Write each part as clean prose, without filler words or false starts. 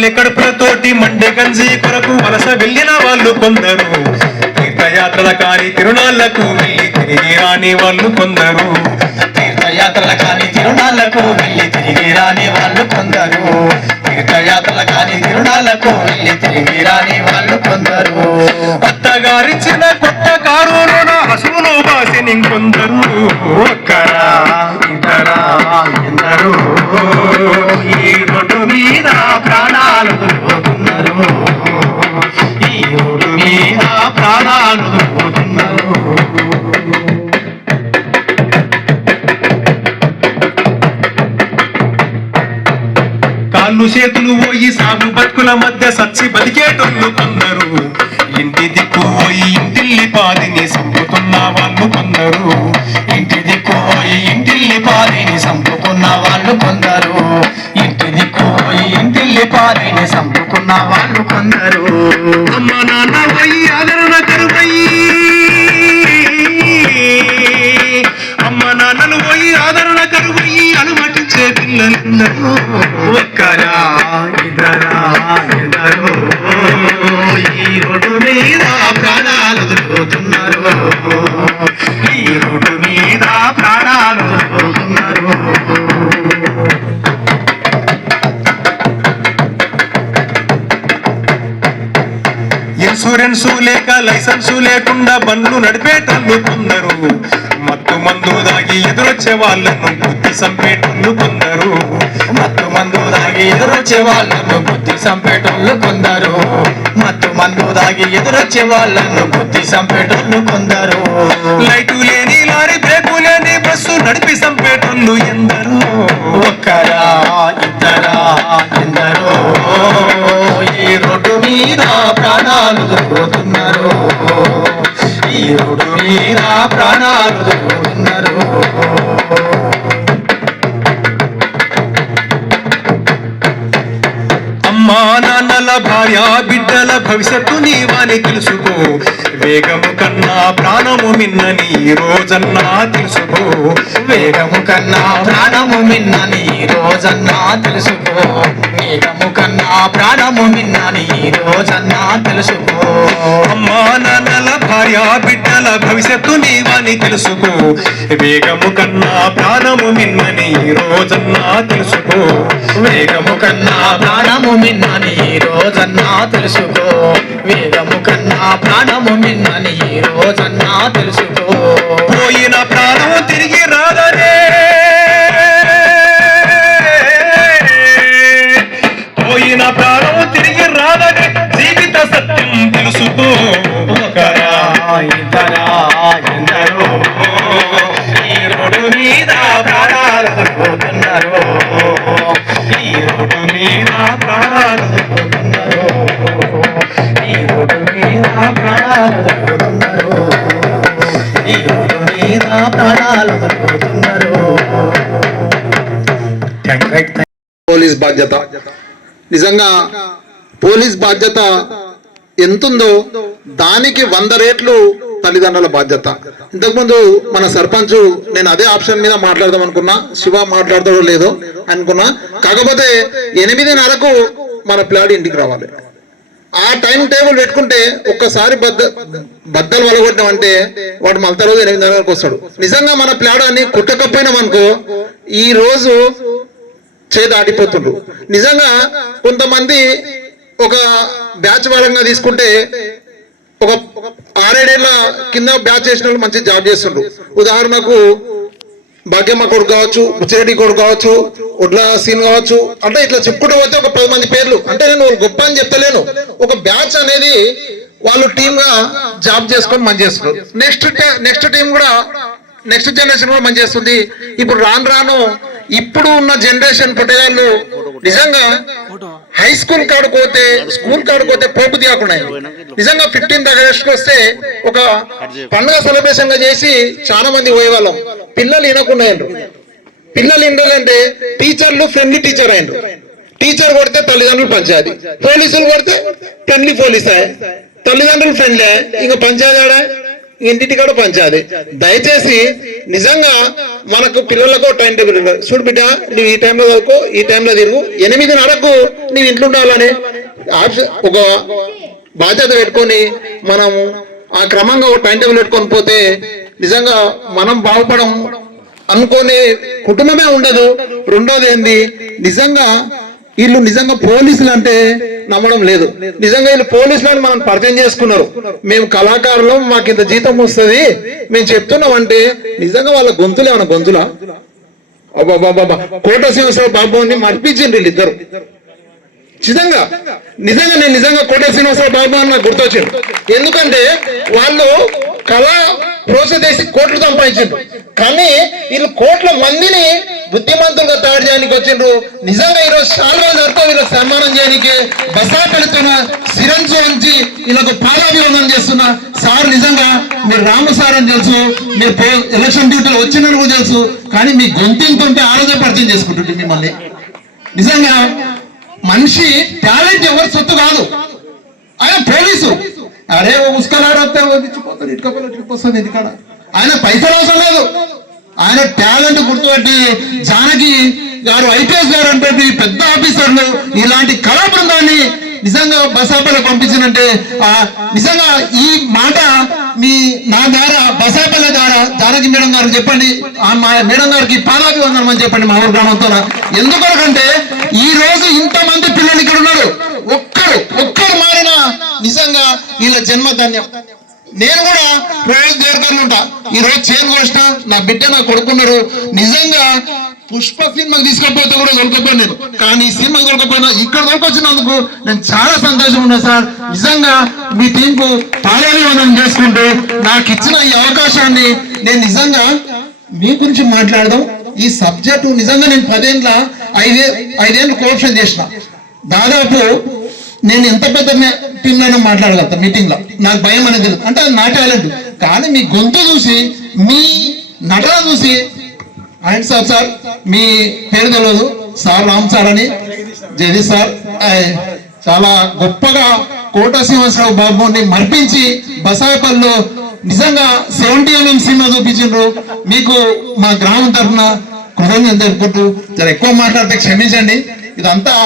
ఆకలి కడుపులతోటి మండే గంజి కొరకు వలస వెళ్ళిన వాళ్ళు కొందరు, తీర్థయాత్రల కాని తిరునాళ్లకు వెళ్ళి తిరిగి రాని వాళ్ళు కొందరు, తీర్థయాత్రల కాని తిరునాళ్లకు వెళ్ళి తిరిగి రాని వాళ్ళు కొందరు, తీర్థయాత్రల కాని తిరునాళ్లకు వెళ్ళి తిరిగి రాని వాళ్ళు కొందరు, అత్తగారిచ్చిన కొత్త కారులోన హసువును బాసి ఇంకొందరు, ఒక్కరా ఇద్దరా ఎందరో ఈ రోడ్డు మీద ప్రాణాలు వదులుతున్నారు, ఈ రోడ్డు మీద ప్రాణాలు వదులుతున్నారు. కాళ్ళు చేతులు పోయి సాగు బతుకుల మధ్య సచ్చి బతికేటోళ్ళు కొందరు, ఇంటి దిక్కు పోయి ఇంటిల్లి పాదిని సంపుతున్న వాళ్ళు కొందరు, ఇంటి దిక్కు పోయి ఇంటిల్లి పాదిని సంపుకున్న వాళ్ళు కొందరు, ఇంటి దిక్కు పోయి ఇంటిల్లి పాదిని సంపుకున్న వాళ్ళు కొందరు, అమ్మ నాన్న పోయి ఆదరణ కరువయ్యి, అమ్మ నాన్నలు పోయి ఆదరణ కరువయ్యి అనుమతించే పిల్లలందరూ, ఒక్కరా ఇద్దరా ఎందరో ఈ రోడ్డు మీద ప్రాణాలు వదులుతున్నారు, ఈ రోడ్డు మీద ప్రాణాలు వదులుతున్నారు. ఇన్సూరెన్సు లేక లైసెన్సు లేకుండా బండ్లు నడిపేటోళ్ళు కొందరు, మత్తు మందు దాగి ఎదురొచ్చే వాళ్ళను బుద్ధి సంపేటోళ్ళు కొందరు, మత్తు మందు దాగి ఎదురొచ్చే వాళ్ళను బుద్ధి సంపేటోళ్ళు కొందరు, మత్తు మందు దాగి ఎదురొచ్చే వాళ్ళను బుద్ధి సంపేటోళ్ళు కొందరు, లైటు లేని లారీ బ్రేకు లేని బస్సు నడిపి సంపేటోళ్ళు ఎందరో, ఒక్కరా ఇద్దరా ఎందరో ఈ రోడ్డు మీద ప్రాణాలు దొరుకుతున్నారు, ఈ రోడ్డు మీద ప్రాణాలు దొరుకుతున్నారు. అమ్మా నాన్నల భార్య బిడ్డల భవిష్యత్తు నీవని తెలుసుకో, వేగము కన్నా ప్రాణము మిన్నని ఈ రోజన్నా తెలుసుకో, వేగము కన్నా ప్రాణము మిన్నని ఈ రోజన్నా తెలుసుకో, వేగము కన్నా ప్రాణము మిన్నని ఈ రోజన్నా తెలుసుకో. అమ్మా నాన్నల భార్య బిడ్డల భవిష్యత్తు నీవని తెలుసుకో, వేగము కన్నా ప్రాణము మిన్నని ఈ రోజన్నా తెలుసుకో, వేగము కన్నా ప్రాణము మిన్నని ఈ రోజన్నా తెలుసుకో, వేగము కన్నా ప్రాణము మిన్నని ఈ రోజన్నా తెలుసుకో. పోయిన ప్రాణం తిరిగి రాదనే, పోయిన ప్రాణం తిరిగి రాదనే జీవిత సత్యం తెలుసుకో, ఒకరా ఇద్దరా ఎందరో ఈ రోడ్డు మీద ప్రాణాలు పోతున్నారు, ఈ రోడ్డు మీద ప్రాణాలు పోతున్నారు, ఈ రోడ్డు మీద ప్రాణాలు పోతున్నారు, ఈ రోడ్డు మీద ప్రాణాలు పోతున్నారు. పోలీస్ బాధ్యత నిజంగా పోలీస్ బాధ్యత ఎంతుందో దానికి 100 రెట్లు తల్లిదండ్రుల బాధ్యత. ఇంతకుముందు మన సర్పంచ్ నేను అదే ఆప్షన్ మీద మాట్లాడదాం అనుకున్నా, శివ మాట్లాడతాడో లేదో అనుకున్నా, కాకపోతే 8:30కు మన పిల్లాడి ఇంటికి రావాలి. ఆ టైం టేబుల్ పెట్టుకుంటే ఒక్కసారి బద్దలు వలగొట్టడం అంటే వాడు మళ్ళీ రోజు 8:30కు వస్తాడు. నిజంగా మన పిల్లాడాన్ని కుట్టకపోయినాం అనుకో ఈ రోజు దాటిపోతుండ్రు. నిజంగా కొంతమంది ఒక బ్యాచ్ పరంగా తీసుకుంటే ఒక 6-7 ఏళ్ల కింద బ్యాచ్ చేసిన వాళ్ళు మంచి జాబ్ చేస్తుండ్రు. ఉదాహరణకు భాగ్యమ్మ కొడుకు కావచ్చు, బుచ్చిరెడ్డి కొడుకు కావచ్చు, ఒడ్ల సీన్ కావచ్చు, అంటే ఇట్లా చెప్పుకుంటూ పోతే ఒక 10 మంది పేర్లు. అంటే నేను గొప్ప అని చెప్తలేను, ఒక బ్యాచ్ అనేది వాళ్ళు టీమ్ గా జాబ్ చేసుకొని మంచి చేస్తున్నారు. నెక్స్ట్ టీం కూడా నెక్స్ట్ జనరేషన్ కూడా మంచి చేస్తుంది. ఇప్పుడు రాను ఇప్పుడు ఉన్న జనరేషన్ పుట్టేవాళ్ళు నిజంగా హై స్కూల్ కాడుకోతే స్కూల్ కాడుకోతే పోపు తీయకుండా నిజంగా 15th ఆగస్టుకి వస్తే ఒక పండుగ సెలబ్రేషన్ గా చేసి చాలా మంది పోయేవాళ్ళం. పిల్లలు వినకుండా పిల్లలు ఏంటంటే టీచర్లు ఫ్రెండ్లీ టీచర్ అయినరు. టీచర్ కొడితే తల్లిదండ్రులు పంచాయతీ, పోలీసులు కొడితే ఫ్రెండ్లీ పోలీసే, తల్లిదండ్రులు ఫ్రెండ్లే, ఇంకా పంచాయతీ ఇంటింటికాడ పంచాలి. దయచేసి నిజంగా మనకు పిల్లలకు టైం టేబుల్ చూడు బిడ్డ, నువ్వు ఈ టైంలో చదువుకో, ఈ టైంలో తిరుగు, 8:30కు నువ్వు ఇంట్లో ఉండాలని ఒక బాధ్యత పెట్టుకొని మనం ఆ క్రమంగా ఒక టైం టేబుల్ పెట్టుకొని పోతే నిజంగా మనం బాగుపడం అనుకోని కుటుంబమే ఉండదు. రెండోది ఏంది, నిజంగా వీళ్ళు నిజంగా పోలీసులు అంటే నమ్మడం లేదు. నిజంగా వీళ్ళు పోలీసులను మనం పరిచయం చేసుకున్నారు. మేము కళాకారులు, మాకు ఇంత జీతం వస్తుంది మేము చెప్తున్నాం అంటే నిజంగా వాళ్ళ గొంతులు ఏమన్నా గొంతులా? అబ్బాబాబా, కోట శ్రీనివాసరావు బాబుని మర్పించింది వీళ్ళిద్దరు. నిజంగా నేను నిజంగా కోట శ్రీనివాసరావు బాబు అని నాకు గుర్తొచ్చింది. ఎందుకంటే వాళ్ళు కళా ప్రోత్సహించి కోట్లు సంపాదించారు, కానీ వీళ్ళు కోట్ల మందిని బుద్ధిమంతులుగా తయారు చేయడానికి వచ్చిండ్రు. నిజంగా ఈరోజు చాలా రోజులతో వీళ్ళకి సన్మానం చేయడానికి బసాపెడుతున్న సిరంజు ఉంచి వీళ్ళకు పాదాభివందనం చేస్తున్నా. సార్ నిజంగా మీరు రాము సార్ అని తెలుసు, మీరు ఎలక్షన్ డ్యూటీలో వచ్చినని కూడా తెలుసు, కానీ మీ గొంతింతుంటే ఆ రోజే పరిచయం చేసుకుంటుంటే మిమ్మల్ని. నిజంగా మనిషి టాలెంట్ ఎవరు సొత్తు కాదు. ఆయన పోలీసు, అరే ఉస్కలాడొస్తే ఇచ్చిపోతాడు, ఇటుకపోతుంది ఇంటికాడ. ఆయన పైసలు అవసరం లేదు, ఆయన టాలెంట్ గుర్తుపట్టి జానకి గారు ఐపీఎస్ గారు అంటే పెద్ద ఆఫీసర్లు ఇలాంటి కళా బృందాన్ని నిజంగా బసాపల్లి పంపించినంటే నిజంగా ఈ మాట నా ద్వారా బసాపల్లి ద్వారా జానకి మేడం గారికి చెప్పండి, మా మేడం గారికి పాదాభివందనం అని చెప్పండి మా ఊరు గ్రామంతో. ఎందుకంటే ఈ రోజు ఇంతమంది పిల్లలు ఇక్కడ ఉన్నారు, ఒక్కరు మారినా నిజంగా వీళ్ళ జన్మధన్యం. నేను కూడా రోజు దేవతలు ఉంటా, ఈ రోజు చేను కోసిన నా బిడ్డ నా కొడుకున్నారు. నిజంగా పుష్ప సినిమాకి తీసుకపోతే కూడా దొరకపోయాను నేను, కానీ ఈ సినిమాకి దొరకపోయినా ఇక్కడ దొరకొచ్చినందుకు నేను చాలా సంతోషం ఉన్నా సార్. నిజంగా మీ టీంకు పాదాభివందనం చేసుకుంటూ నాకు ఇచ్చిన ఈ అవకాశాన్ని నేను నిజంగా మీ గురించి మాట్లాడదాం. ఈ సబ్జెక్టు నిజంగా నేను 5 ఏళ్ళు కోఆప్షన్ చేసిన. దాదాపు నేను ఎంత పెద్ద టీంలో మాట్లాడగలుగుతా మీటింగ్ లో, నాకు భయం అనేది తెలియదు. అంటే అది నా టాలెంట్, కానీ మీ గొంతు చూసి మీ నటన చూసి ఆయన సార్ మీ పేరు తెలియదు సార్, రామ్ సార్ అని జగదీష్ సార్ చాలా గొప్పగా కోట శ్రీనివాసరావు బాబుని మర్పించి బసాయపల్లిలో నిజంగా 70mm సినిమా చూపించిండ్రు. మీకు మా గ్రామం తరఫున కృతజ్ఞతలు తెలుపుకుంటూ చాలా ఎక్కువ మాట్లాడితే క్షమించండి. ఇదంతా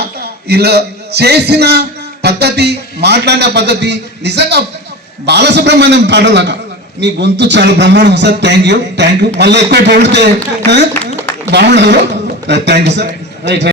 ఇలా చేసిన పద్ధతి, మాట్లాడిన పద్ధతి నిజంగా బాలసుబ్రహ్మణ్యం పాటలాగా మీ గొంతు చాలా బ్రహ్మాండం సార్. Thank you. మళ్ళీ ఎక్కువ పొగిడితే బాగుండదు. Thank you sir. రైట్.